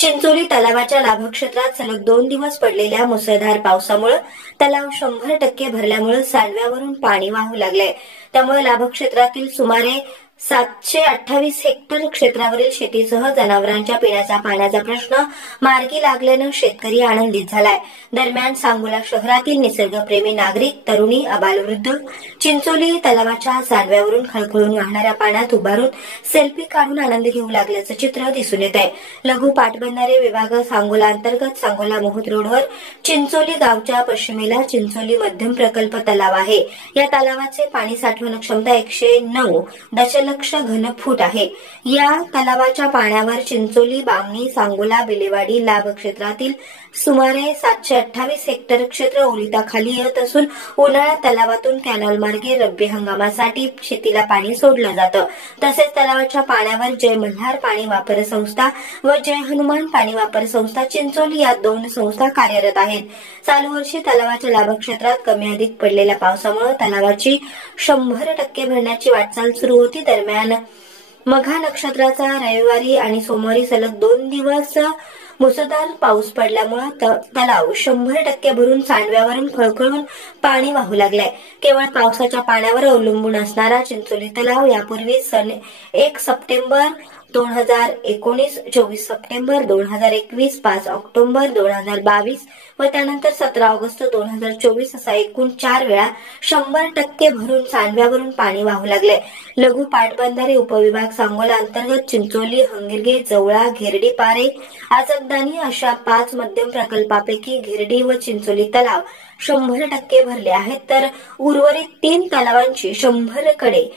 चिंचोली तलावाच्या लाभक्षेत्रात सलग 2 दिवस पडलेल्या मुसळधार पावसामुळे तलाव 100% भरल्यामुळे सांडव्यावरून पाणी वाहू लागले। त्यामुळे लाभक्षेत्रातील सुमारे 728 हेक्टर क्षेत्रावरील शेतीसह जनावरांच्या पिण्याच्या पाण्याचा प्रश्न मार्गी लागल्याने शेतकरी आनंदित झालाय। दरम्यान सांगोला शहरातील निसर्गप्रेमी नागरिक, तरुणी, अबालवृद्ध चिंचोली तलावाच्या सांडव्यावरून खळखळून वाहणाऱ्या पाण्यात उभारून सेल्फी काढून आनंद घेऊ लागल्याचं चित्र दिसून येत आहे। लघु पाटबंधारे विभाग सांगोला अंतर्गत सांगोला मोहोत रोडवर चिंचोली गावच्या पश्चिमेला चिंचोली मध्यम प्रकल्प तलाव आहे। या तलावाचे पाणी साठवण क्षमता 109 दशलक्ष घनफूट आहे। या तलावाच्या पाण्यावर चिंचोली, बामणी, सांगोला, बिलेवाडी लाभ क्षेत्रातील सुमारे 728 हेक्टर क्षेत्र ओलिताखाली येत असून उन्हाळ्यात तलावातून कॅनॉल मार्गे रब्बी हंगामासाठी शेतीला पाणी सोडलं जातं। तसेच तलावाच्या पाण्यावर जय मल्हार पाणी वापर संस्था व जय हनुमान पाणी वापर संस्था चिंचोली या 2 संस्था कार्यरत आहेत। चालू वर्षी तलावाच्या लाभक्षेत्रात कमी अधिक पडलेल्या पावसामुळे तलावाची 100% भरण्याची वाटचाल सुरू होती। दरम्यान मघा नक्षत्राचा रविवारी आणि सोमवारी सलग 2 दिवस मुसळधार पाऊस पडल्यामुळे तलाव 100% भरून सांडव्यावरून खळखळून पाणी वाहू लागले। केवळ पावसाच्या पाण्यावर अवलंबून असणारा चिंचोली तलाव यापूर्वी 1 सप्टेंबर 2019, 24 सप्टेंबर 2021, 5 ऑक्टोबर 2022 व त्यानंतर 17 ऑगस्ट 2024 असा एकूण 4 वेळा 100% भरून सांडव्यावरून पाणी वाहू लागले। लघु पाटबंधारे उपविभाग सांगोला अंतर्गत चिंचोली, हंगिरगे, जवळा, घेरडी, पारे, आजगदानी अशा 5 मध्यम प्रकल्पापैकी घेरडी व चिंचोली तलाव 100% भरले आहेत, तर उर्वरित 3 तलावांची 100 कडे